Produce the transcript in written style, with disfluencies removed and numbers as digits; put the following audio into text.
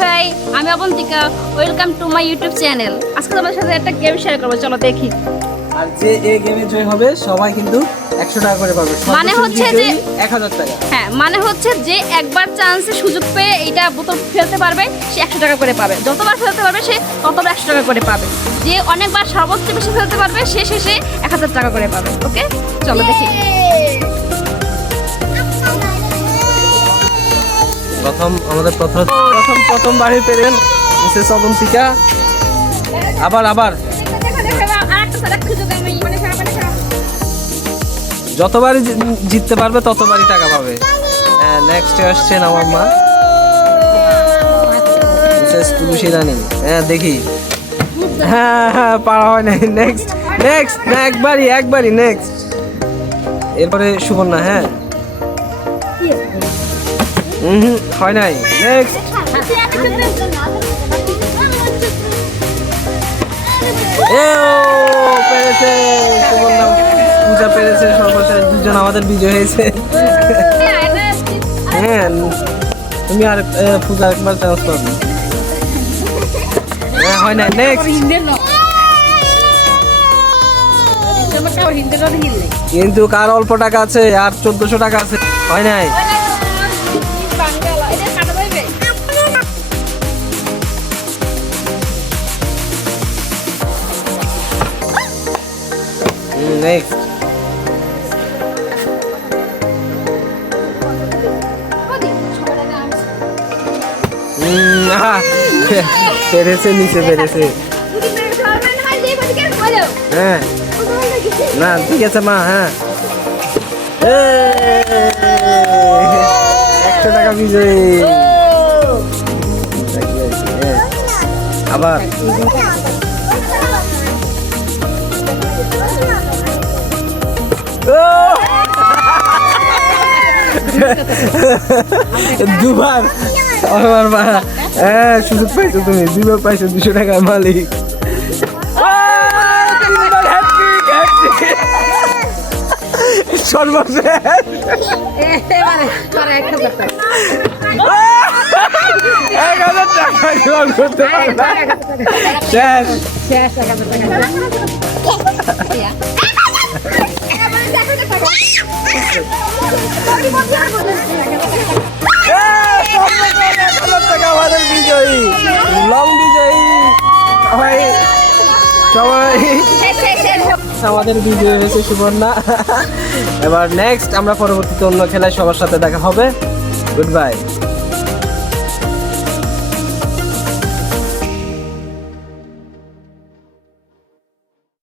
High আমি Abantika, welcome to my YouTube channel. আজকে তোমাদের সাথে একটা গেম শেয়ার করবো, চলো দেখি। আর যে এই গেমে জয় হবে সবাই কিন্তু 100 টাকা করে পাবে। মানে হচ্ছে যে 1000 টাকা। হ্যাঁ, মানে হচ্ছে যে একবার চান্সে সুযোগ পেয়ে এইটা বোতল ফেলতে পারবে সে 100 টাকা করে পাবে। যতবার ফেলতে পারবে সে ততবার 100 টাকা করে পাবে। যে অনেকবার সর্বোচ্চ বেশি ফেলতে পারবে সে শেষে 1000 টাকা করে পাবে। ওকে, চলো দেখি। আমাদের প্রথম বাড়ি পেলেন মিসেস অবন্তিকা। আবার যতবারই জিততে পারবে ততবারই টাকা পাবে। হ্যাঁ, নেক্সট আসছেন আমার মা মিসেস তুলসী রানী। হ্যাঁ দেখি, হ্যাঁ পারা হয় নাই। নেক্সট না, একবারই নেক্সট। এরপরে সুবর্ণা। হ্যাঁ হয় নাই। নেক্সট পেরেছে সুবর্ণা, পূজা পেরেছে। সর্বশেষ দুজন আমাদের বিজয় হয়েছে। হ্যাঁ, তুমি আর পূজা একবার চান্স পাবে। হ্যাঁ হয় নাই। নেক্সট কিন্তু কার অল্প টাকা আছে, আর 1400 টাকা আছে। হয় নাই। নেক্সট পেরেছে, নিচে পেরেছে। হ্যাঁ না, ঠিক আছে মা। হ্যাঁ 100 টাকা বিজয়ী। আবার দুবার আমার মা। হ্যাঁ, সুযোগ পাইছো তুমি, দুবার পাইছো 200 টাকার মালিক। সর্বশেষ 1000 টাকা গ্রহণ করতে পারবে। আমাদের বিজয়ী, লং বিজয়ী। সবাই আমাদের বিজয়ী হয়েছে সুবর্ণা। এবার নেক্সট আমরা পরবর্তীতে অন্য খেলায় সবার সাথে দেখা হবে। Good bye.